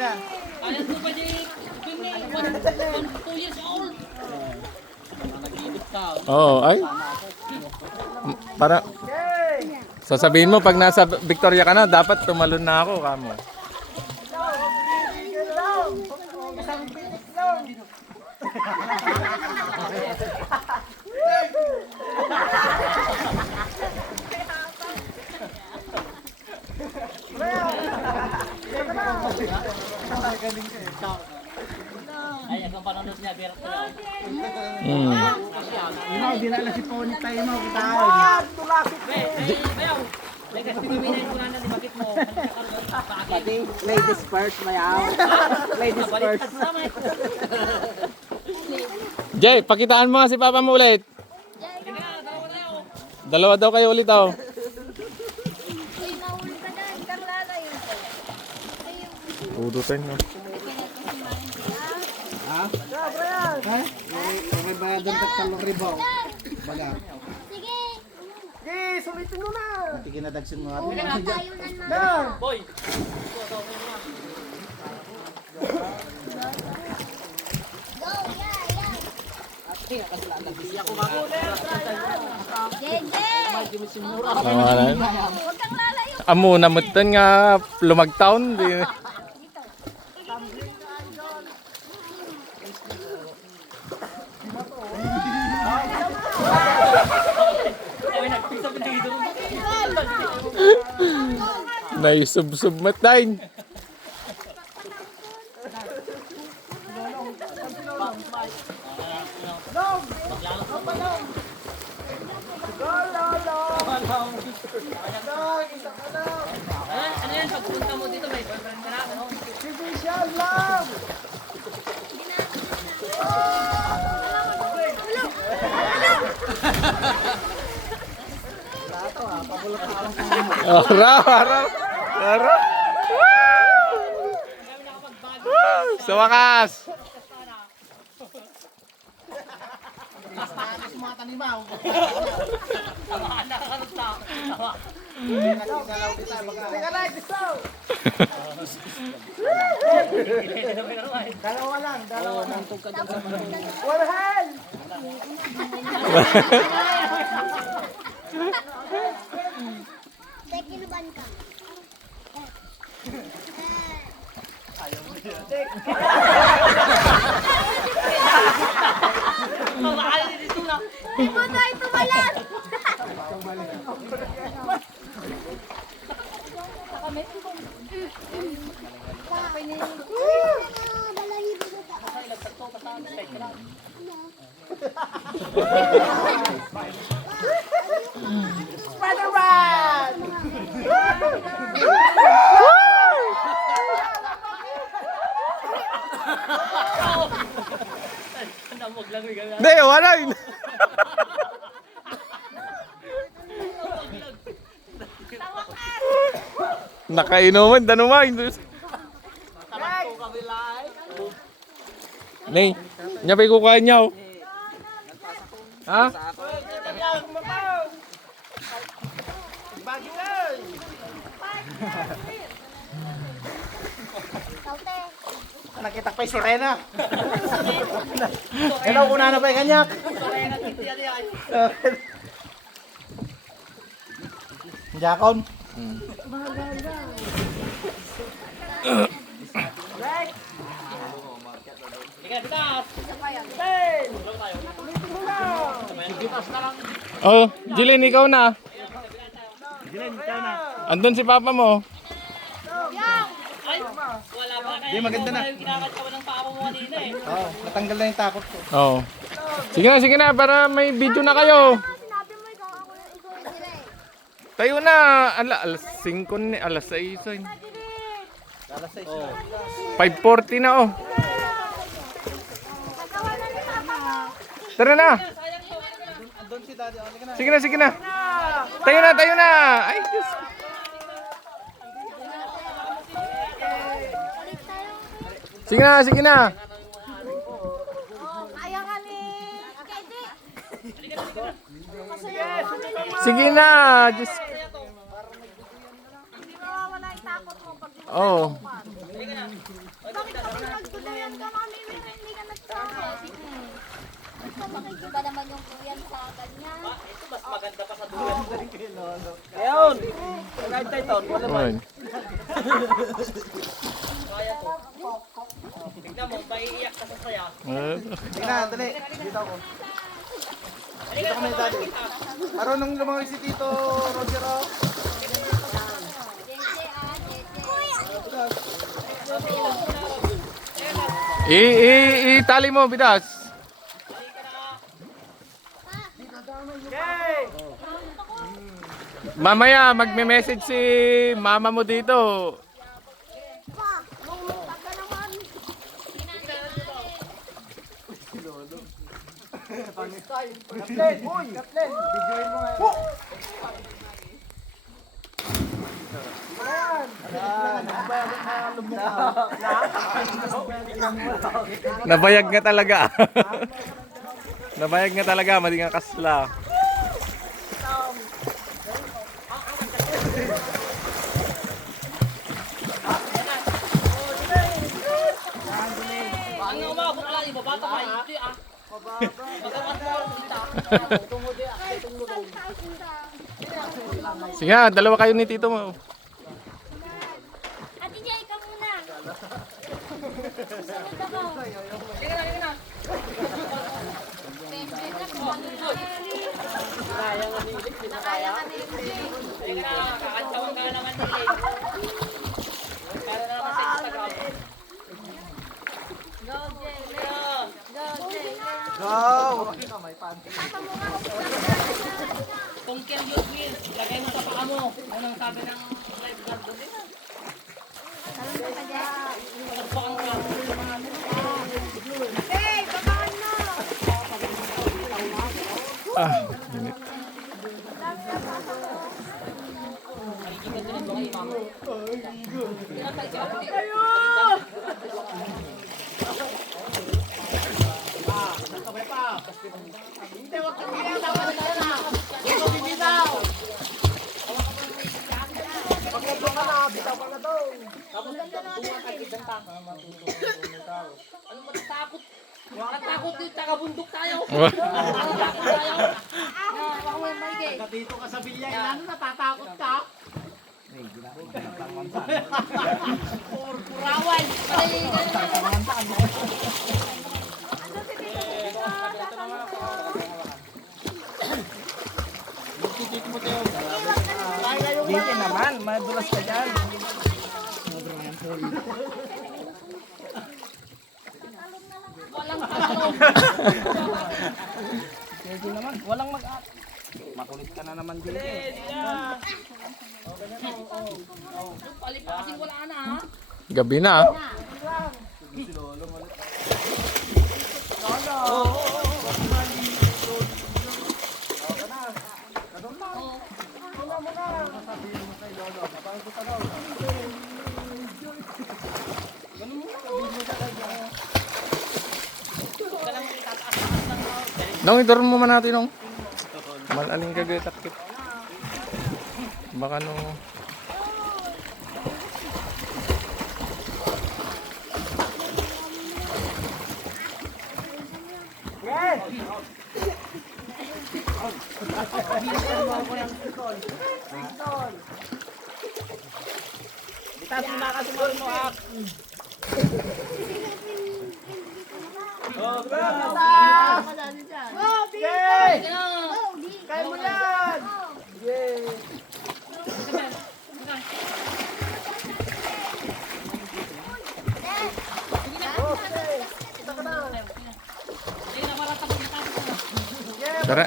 na. Kaya ko pa din. 2 years old. Nag-iibig ka. Oo, ay. Para sasabihin mo pag nasa Victoria ka na, dapat tumalon na ako kamo. Ay, ang panonood niya, Bert. Dinala si Pony tayo mo. Bayaw. Lekas tiniminay ko na di bakit mo. Pati, ladies first, mayaw. Ladies first. Jay, pakitaan mo nga si Papa mo ulit. Dalawa daw kayo ulit oh. Uy, nahuli ka dyan. Kang lalayo. Puro tayo no. Ha? Ha? Okay ba doon tagtalong ribaw? Baga. Sige. Tigil na dagsin mo. Pinapayunan na. Boy. Go, yeah. Jeje. Pangalan. Huwag kang lalayo. Amo namutan nga lumagtaon di. Ay, nagpisa pinagito. Naisub-sub matain. Ano yan, pagpunta mo dito, may boyfriend ka na, ano? Araw. Sa wakas. Mga tanimaw. Dalawa lang. Tek, kinuban ka. Mawala din dito na. Ito na, ito balat. Balahibo na ta. Namog lang may gano'n. Hindi, wala yun. Nakainuman, danumain. Nay, nyapay ko kain niya oh. Ha? Saute. Nakita pa yung sirena. Hello, una na pa yung kanyak. Jakon. Oh, Jilin, ikaw na. Andun si Papa mo. Ay, wala pa na. Di, maganda na. Kinakat ka ba ng paa mo kanina eh. Oo, natanggal na yung takot ko. Oh. Sige na, para may video na kayo. Sinabi mo ikaw ako dire. Tayo na. Alas 5 ni, alas 6. Alas 6 Oh. 5:40 na oh. Kakawalan ni Papa mo. Tara na. Doon si Daddy. Halika na. Sige na. Tayo na. Ay, Diyos. Balik tayo. Sige na. Oh, kaya ka ni Kedi. Sige na. Diyos. Hindi mawawala yung takot mo pag Oh. lumaban. Bakit kapag nagtuluyan ka kami, hindi ka nagsabi? Bakit iba naman yung kuyan sa kanya? Ayun! Kahit tayo ito, wala ba? Ayun. Tignan mo, maiiyak ka sa saya. Tingnan, dali. Dito ako. Dito kami dali. Marunong lumangoy si Tito Roger, oh. Jeje, Jeje. Itali mo, bidas. Mamaya, magme-message si mama mo dito. Kaplen! Uy! Kaplen! Videoin mo nga. Nabayag nga talaga. Nabayag nga talaga, madi nga kasla. Ang umabot lang, ibabata pa ito ah. Sige nga, dalawa kayo ni tito mo. Ate Jay, ka muna. Susunod ako. Nakaya ka ni Jay. Teka na, kakantawan ka naman nila. Para na naman sa Instagram. Go, Jay. Go, Jay. Go! Kung care your will, lagay mo sa paa mo. Anong sabi ng lifeguard doon din ah. Talon ka, Jay. Nagpakang ka. Hey, babakan mo. Init. Ano ba natakot? Natakot yung taga-bundok tayo. Natakot tayo. Baka mo yung Jay. Dito ka sa bilya, ano natatakot ka? Purawan. Dito naman, madulas ka dyan. Walang tanong. Dito naman, walang mag-at. Makulit ka na naman dito. Palipasin wala na ha. Gabi na. Nung idor mo man natin nung. Malaling kagatakit. Baka nung... Bitas mo na kasi mo ak. Oh, bitas! Yay! Kaya mo yan! Yay! Tara.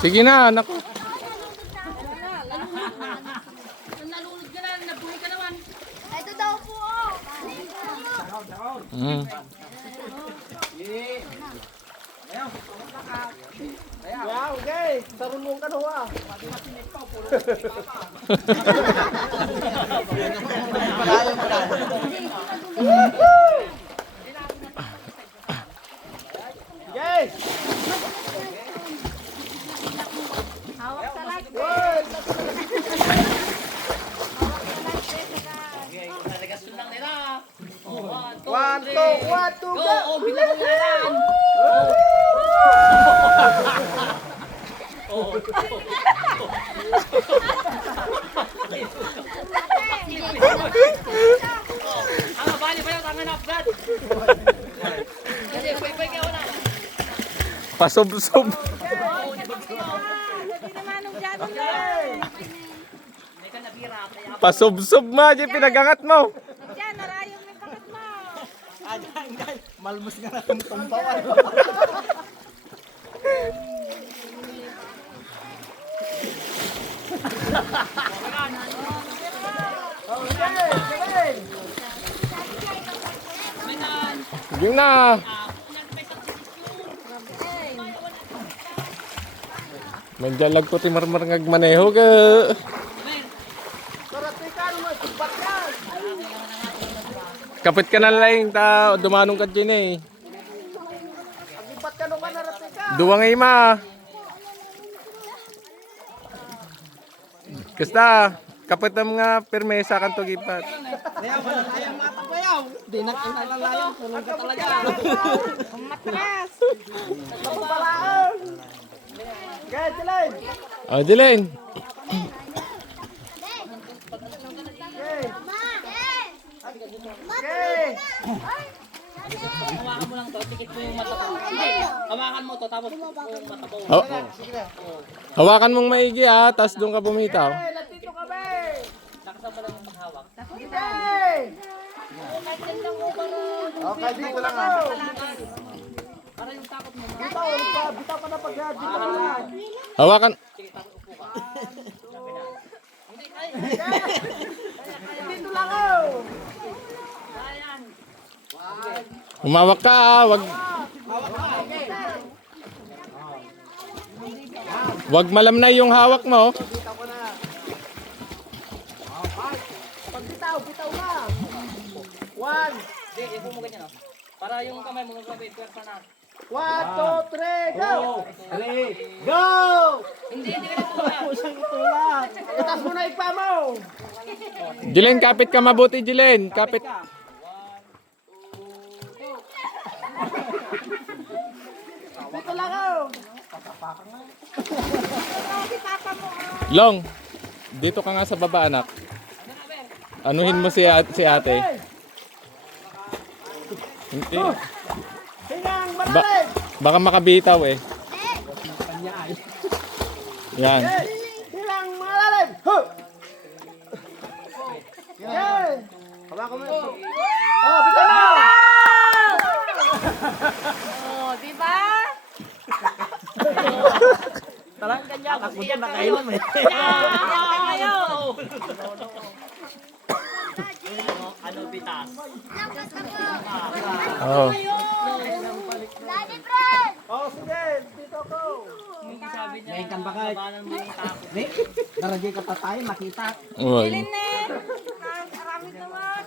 Sige na, anak ko. Nalulod ka na, nabuhay ka naman. Ito daw po, oh. Mm. Wow, okay! Sarunong ka na ha! Yay! Hawak sa light. Good! Hawak sa light, saka 1, 2, 1, 2, Go! go! Oh, bilang ko yan! Ang bali pa yun, tama na, Brad! Kasi, pwede ka na. Pasob-sob. May ka nabira, kaya Pasob-sob ma, di pinagangat mo. Malmus nga na tumbawan. Sige na. Medyan lang ko ti marmar ngagmaneho ka. Kapit ka na lang ta dumanong ka dyan eh. Ibat ka nung kanarate ka. Duwang ay ma. Kasta, kapit na mga permesa kan to gipat. Ayaw, malalayang mata ko yaw. Di na kinalalayang. Tulong ka talaga. Matras. Napapalaan. Guys, Jelain. O, Jelain. Okay. hawakan mo lang to, tikit mo yung mata mo. Hindi, hawakan mo to, tapos yung mata mo. Oh. Hawakan mong maigi ah, tas doon ka bumitaw. Nandito kami. Nakasama lang yung paghawak. Okay, dito lang ako. Para yung takot mo. Bitaw ka na pag dito ka lang. Hawakan. Dito lang ako. Humawak ka ah, wag malamnay yung hawak mo. Pag bitaw na. 1, Hindi, ipo mo ganyan, oh. Para yung kamay mo, magsabi, pwersa na. 1, 2, 3, go! Go! Hindi ka na po. Pusang itulak. Itas mo na ipa mo. Jilen, kapit ka mabuti, Jilen. Kapit. Dito lang ako. Long, dito ka nga sa baba, anak. Anuhin mo si ate. Hindi. Hingang malalim. Baka makabitaw eh. Yan. Hingang malalim. Huh! Okay. Hawakan mo ito. Oh, bitaw na. Oh, di ba? Talang ganyan. Ako dyan nakailan eh. Ayaw! Ano bitas? Oh. Daddy Fred! Oh, sige. Dito ako. Yung sabi niya, Ngayon kan ba kahit? kabanan mo yung takot. Ni, daragay ka pa tayo, makita. Uy. Marami naman.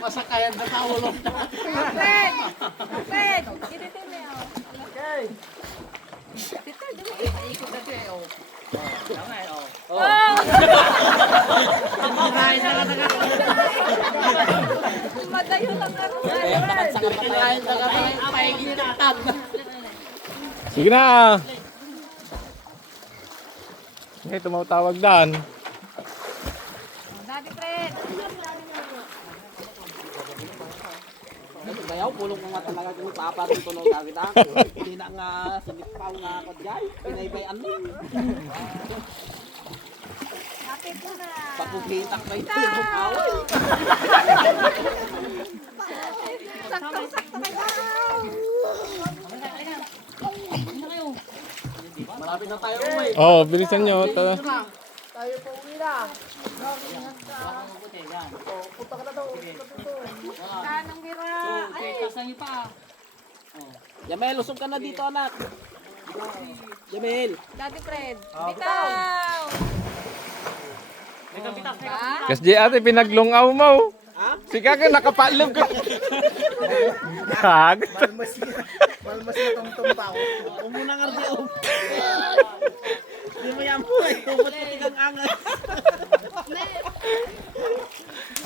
Masakayan na sa ulo. Fred! Fred! Dito mo yun. Okay. Tama eh, oh. Madayo lang ako. Sige na. May tumatawag dan. Daddy Fred! Bayaw, pulong ko nga talaga kung papa rin tunog agad ako. Hindi na nga sumipaw nga ako dyan. Pinaybayan mo. Kapit ko na. Papugitak ba ito? Away. Sakto-sakto kayo. Malapit na tayo umay. Oh, bilisan nyo. Tayo po uwi na. Punta ka na daw. Kanang bira. Okay, tasan niyo pa. Jamel, usog ka na dito anak. Jamel. Daddy Fred. Bitaw! May kapitas, may kapitas. Kasi ate pinaglungaw mo. Ha? Sige ka nakapalog ka. Kag. Malmas na tumtum tao. Umuna nga di um. Di mo yan po ay tumot tigang angas.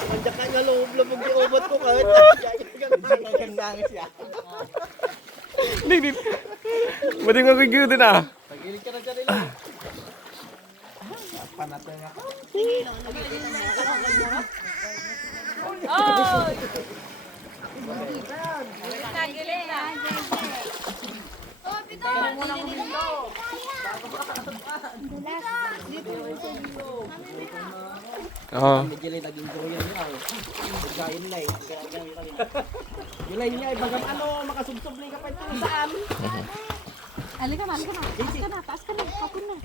Andiyan ka nga loob-loob di ubot ko kahit tigang angas ya. Hindi. Pwede nga kagyo din ah. Pagilid ka na dyan nila. Panatay nga. Oh, bitaw. Oo. Medyo lang naging Korean niya. Pagkain nila eh. Yung line niya, bagam ano, makasubsob na ka pa ito saan. Halika na. Taas ka na. Kapon na.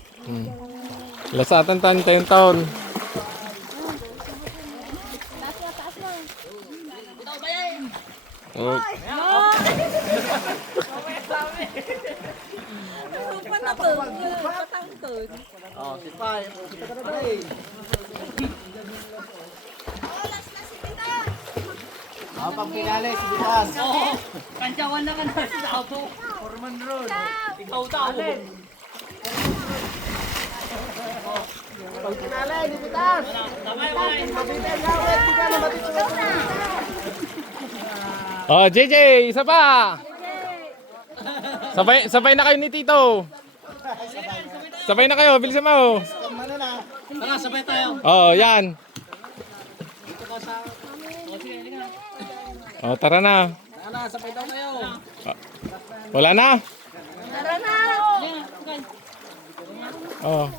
Lasatan tayong taon. Taas na. Oh. Oh, si Pai. Kita ka na dahil. Oh, pang pinali, si Bitas. Oo. Kantsawan na ka na sa auto. Forman Road. Ikaw tao. Pang pinali, si Bitas. Tama yung Mabibay gawin, di ka na matitulog na. Oh, JJ, isa pa. Sabay na kayo ni Tito. Sabay na kayo, bilisan mo. Kamana na. Tara, sabay tayo. Oh, yan. Oh, tara na. Ano, sabay daw kayo. Wala na. Oh.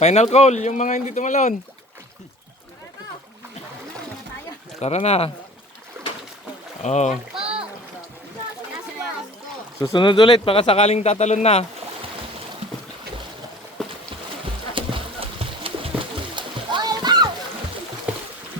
Final call, yung mga hindi tumalon. Tara na. Oh. Susunod ulit, baka sakaling tatalon na.